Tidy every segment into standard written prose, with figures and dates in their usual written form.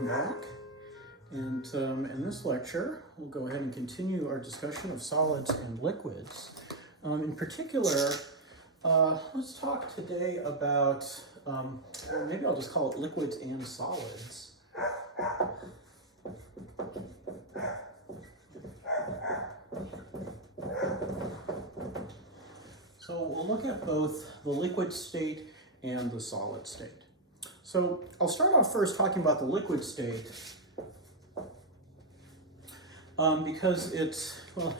welcome back. And in this lecture, we'll go ahead and continue our discussion of solids and liquids. In particular, let's talk today about, maybe I'll just call it liquids and solids. So we'll look at both the liquid state and the solid state. So I'll start off first talking about the liquid state because it's, I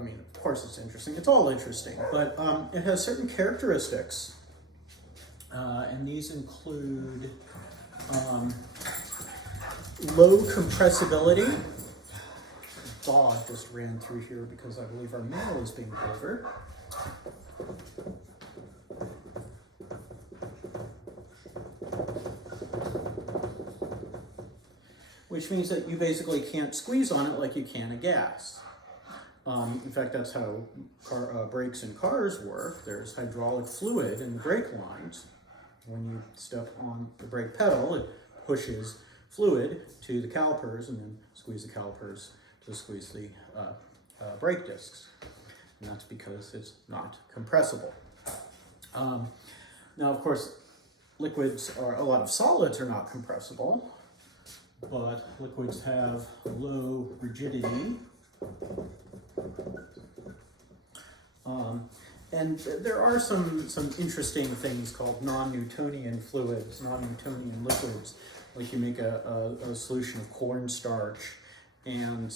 mean, of course it's interesting. It's all interesting, but it has certain characteristics, and these include low compressibility. A dog just ran through here because I believe our mail is being delivered. Which means that you basically can't squeeze on it like you can a gas. In fact, that's how brakes in cars work. There's hydraulic fluid in the brake lines. When you step on the brake pedal, it pushes fluid to the calipers and then squeeze the calipers to squeeze the brake discs. And that's because it's not compressible. Now, of course, a lot of solids are not compressible, but liquids have low rigidity. And there are some interesting things called non-Newtonian fluids, non-Newtonian liquids, like you make a solution of cornstarch, and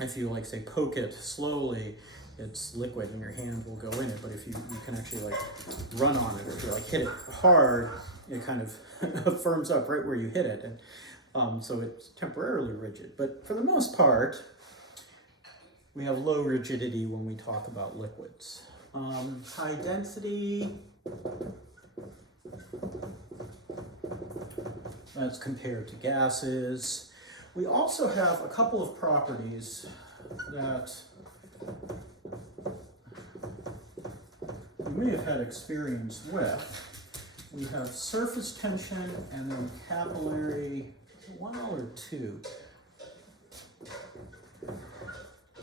if you say poke it slowly, it's liquid and your hand will go in it, but if you can actually run on it, or if you hit it hard, it kind of firms up right where you hit it, and so it's temporarily rigid. But for the most part, we have low rigidity when we talk about liquids. High density, that's compared to gases. We also have a couple of properties that you may have had experience with. We have surface tension and then capillary, one or two,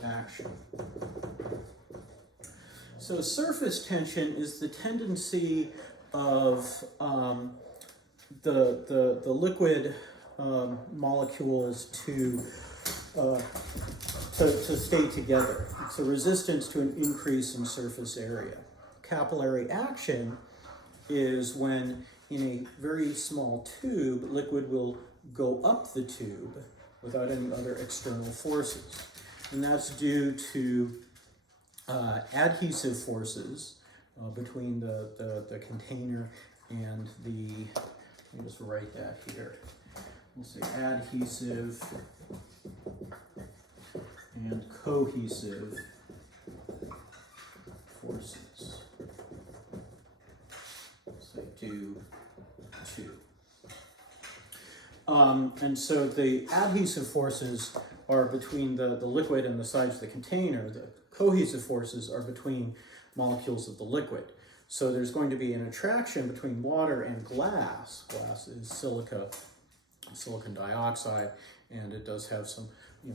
action. So surface tension is the tendency of the liquid molecules to stay together. It's a resistance to an increase in surface area. Capillary action is when in a very small tube, liquid will go up the tube without any other external forces. And that's due to adhesive forces between the container and let me just write that here. We'll say adhesive and cohesive forces. Say do two. And so the adhesive forces are between the liquid and the sides of the container. The cohesive forces are between molecules of the liquid. So there's going to be an attraction between water and glass. Glass is silicon dioxide, and it does have some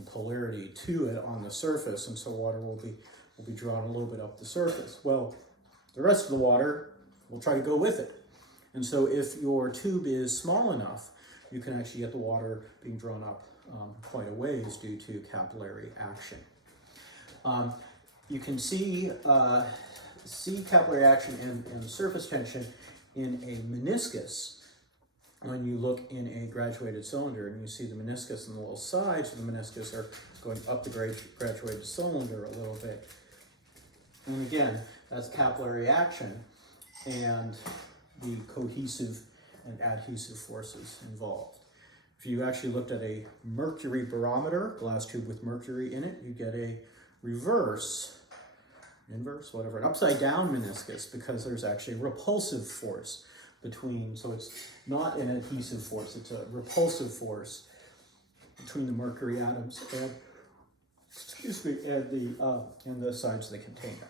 polarity to it on the surface, and so water will be drawn a little bit up the surface. Well, the rest of the water will try to go with it. And so if your tube is small enough, you can actually get the water being drawn up quite a ways due to capillary action. You can see capillary action and surface tension in a meniscus when you look in a graduated cylinder, and you see the meniscus and the little sides of the meniscus are going up the graduated cylinder a little bit. And again, that's capillary action and the cohesive and adhesive forces involved. If you actually looked at a mercury barometer, glass tube with mercury in it, you get a inverse, whatever, an upside down meniscus, because there's actually a repulsive force between, so it's not an adhesive force, it's a repulsive force between the mercury atoms and, and the sides of the container.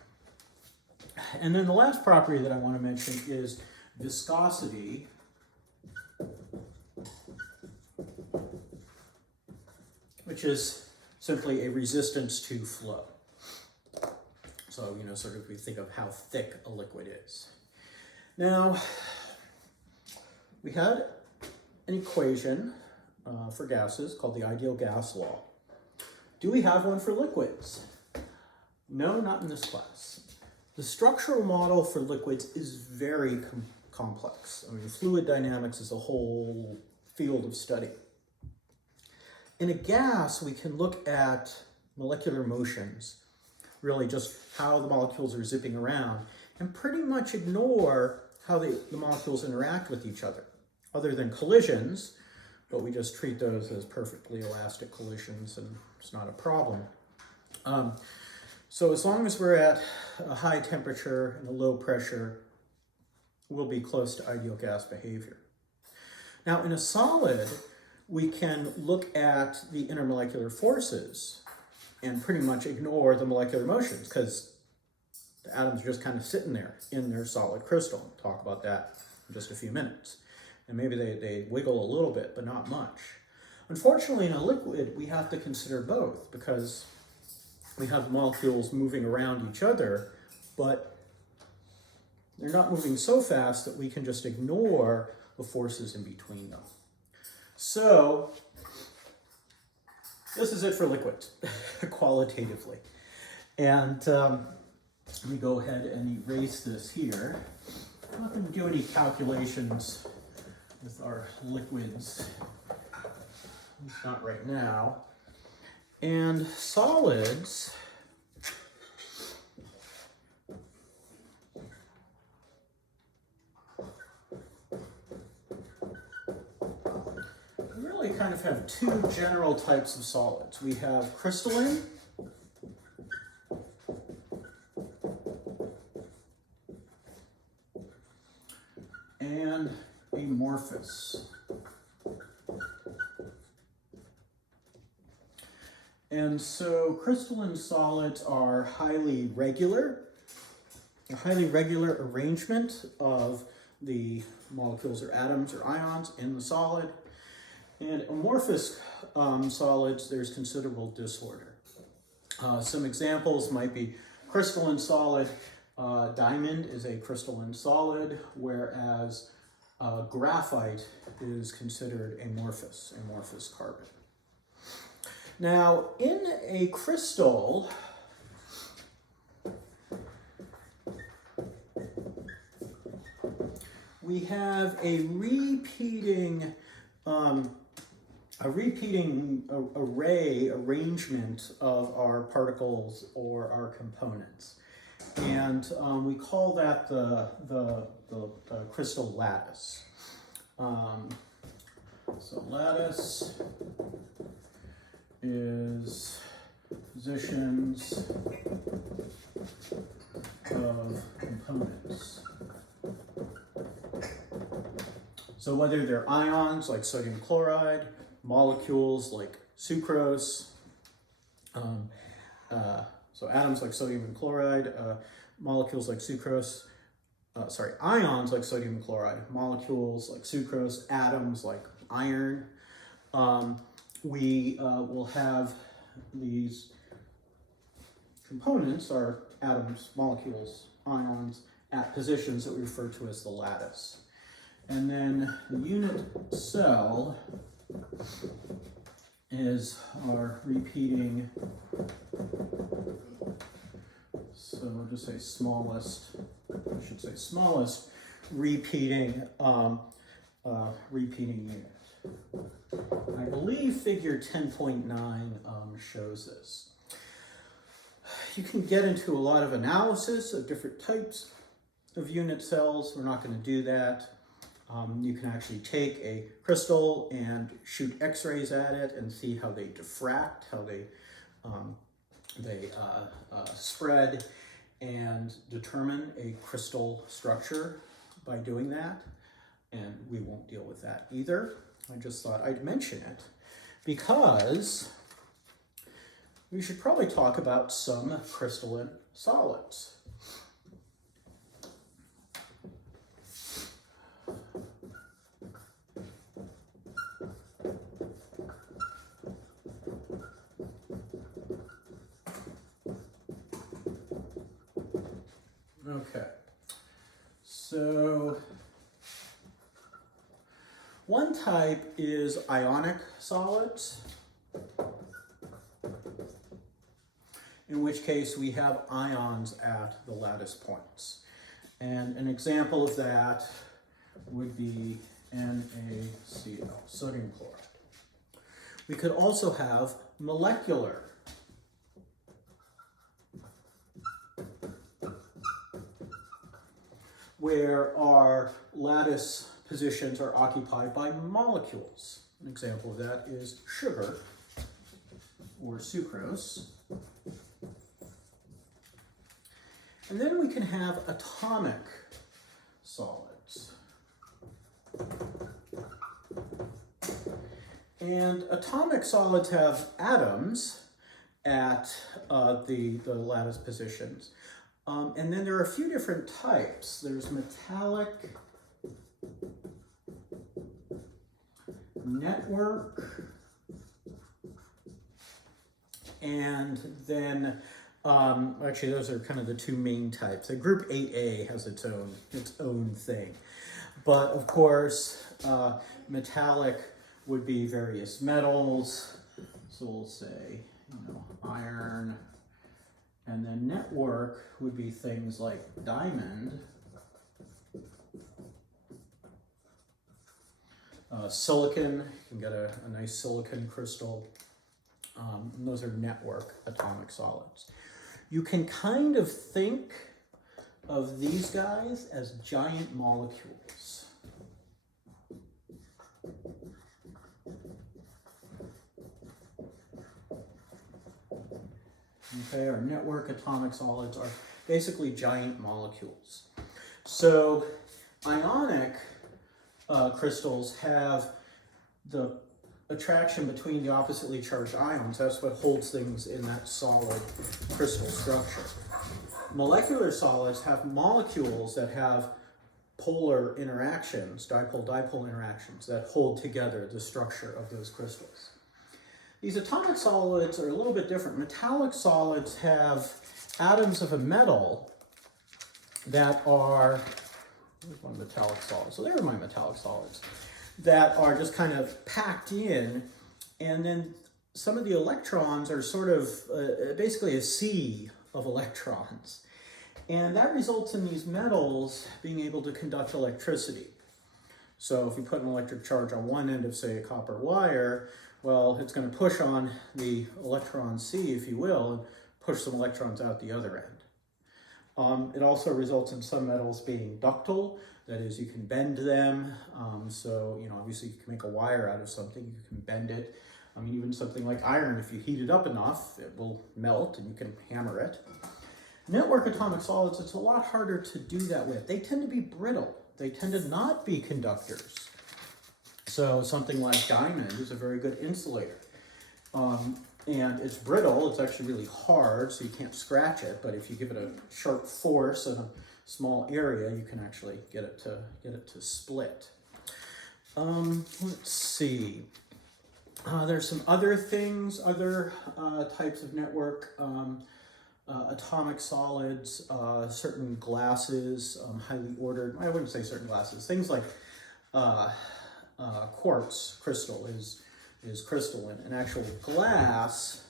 And then the last property that I want to mention is viscosity. which is simply a resistance to flow. So, sort of we think of how thick a liquid is. Now, we had an equation for gases called the ideal gas law. Do we have one for liquids? No, not in this class. The structural model for liquids is very complex. I mean, fluid dynamics is a whole field of study. In a gas, we can look at molecular motions, really just how the molecules are zipping around, and pretty much ignore how the molecules interact with each other than collisions, but we just treat those as perfectly elastic collisions, and it's not a problem. So as long as we're at a high temperature and a low pressure, we'll be close to ideal gas behavior. Now, in a solid, we can look at the intermolecular forces and pretty much ignore the molecular motions because the atoms are just kind of sitting there in their solid crystal. We'll talk about that in just a few minutes. And maybe they wiggle a little bit, but not much. Unfortunately, in a liquid, we have to consider both because we have molecules moving around each other, but they're not moving so fast that we can just ignore the forces in between them. So this is it for liquids, qualitatively. And let me go ahead and erase this here. I'm not going to do any calculations with our liquids, at least not right now. And solids, we really kind of have two general types of solids. We have crystalline and amorphous. And so crystalline solids are highly regular, a highly regular arrangement of the molecules or atoms or ions in the solid. And amorphous solids, there's considerable disorder. Some examples might be crystalline solid. Diamond is a crystalline solid, whereas graphite is considered amorphous carbon. Now, in a crystal, we have a repeating arrangement of our particles or our components. And we call that the crystal lattice. So lattice is positions of components. So whether they're ions like sodium chloride, molecules like sucrose, so atoms like sodium and chloride, molecules like sucrose, ions like sodium and chloride, molecules like sucrose, atoms like iron. We will have these components, our atoms, molecules, ions, at positions that we refer to as the lattice. And then the unit cell is our repeating, so we'll just say smallest repeating unit. I believe figure 10.9 shows this. You can get into a lot of analysis of different types of unit cells. We're not going to do that. You can actually take a crystal and shoot X-rays at it and see how they diffract, how they spread, and determine a crystal structure by doing that. And we won't deal with that either. I just thought I'd mention it because we should probably talk about some crystalline solids. Okay, so one type is ionic solids, in which case we have ions at the lattice points. And an example of that would be NaCl, sodium chloride. We could also have molecular where our lattice positions are occupied by molecules. An example of that is sugar or sucrose. And then we can have atomic solids. And atomic solids have atoms at the lattice positions. And then there are a few different types. There's metallic, network, and then actually those are kind of the two main types. Group 8A has its own thing. But of course, metallic would be various metals. So we'll say, iron. And then network would be things like diamond, silicon. You can get a nice silicon crystal. And those are network atomic solids. You can kind of think of these guys as giant molecules. Okay, our network atomic solids are basically giant molecules. So ionic crystals have the attraction between the oppositely charged ions. That's what holds things in that solid crystal structure. Molecular solids have molecules that have polar interactions, dipole-dipole interactions, that hold together the structure of those crystals. These atomic solids are a little bit different. Metallic solids have atoms of a metal that are, here's one metallic solid. So there are my metallic solids that are just kind of packed in, and then some of the electrons are sort of basically a sea of electrons. And that results in these metals being able to conduct electricity. So if you put an electric charge on one end of, say, a copper wire, well, it's going to push on the electron sea, if you will, and push some electrons out the other end. It also results in some metals being ductile. That is, you can bend them. So, obviously you can make a wire out of something, you can bend it. I mean, even something like iron, if you heat it up enough, it will melt and you can hammer it. Network atomic solids, it's a lot harder to do that with. They tend to be brittle. They tend to not be conductors. So something like diamond is a very good insulator. And it's brittle, it's actually really hard, so you can't scratch it, but if you give it a sharp force in a small area, you can actually get it to split. Let's see. There's some other things, other types of network atomic solids, certain glasses, highly ordered, I wouldn't say certain glasses, things like quartz crystal is crystalline. An actual glass,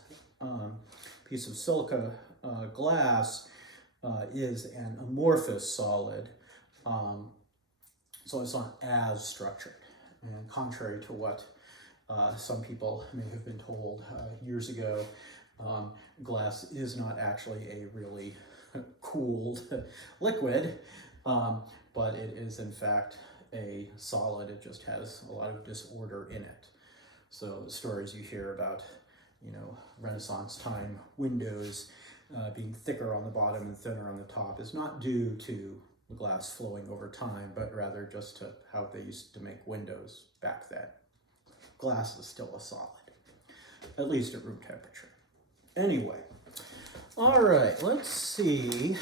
piece of silica glass, is an amorphous solid, so it's not as structured. And contrary to what some people may have been told years ago, glass is not actually a really cooled liquid, but it is in fact a solid. It just has a lot of disorder in it. So the stories you hear about, Renaissance time windows being thicker on the bottom and thinner on the top is not due to the glass flowing over time, but rather just to how they used to make windows back then. Glass is still a solid, at least at room temperature. Anyway, all right, let's see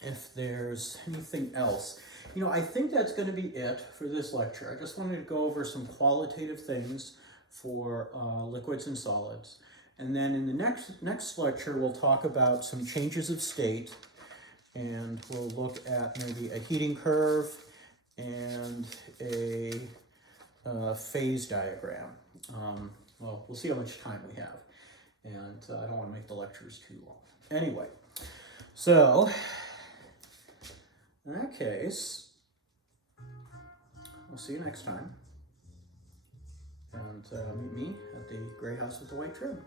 if there's anything else. I think that's going to be it for this lecture. I just wanted to go over some qualitative things for liquids and solids. And then in the next lecture, we'll talk about some changes of state and we'll look at maybe a heating curve and a phase diagram. Well, we'll see how much time we have, and I don't want to make the lectures too long. Anyway, so in that case, we'll see you next time, and meet me at the gray house with the white trim.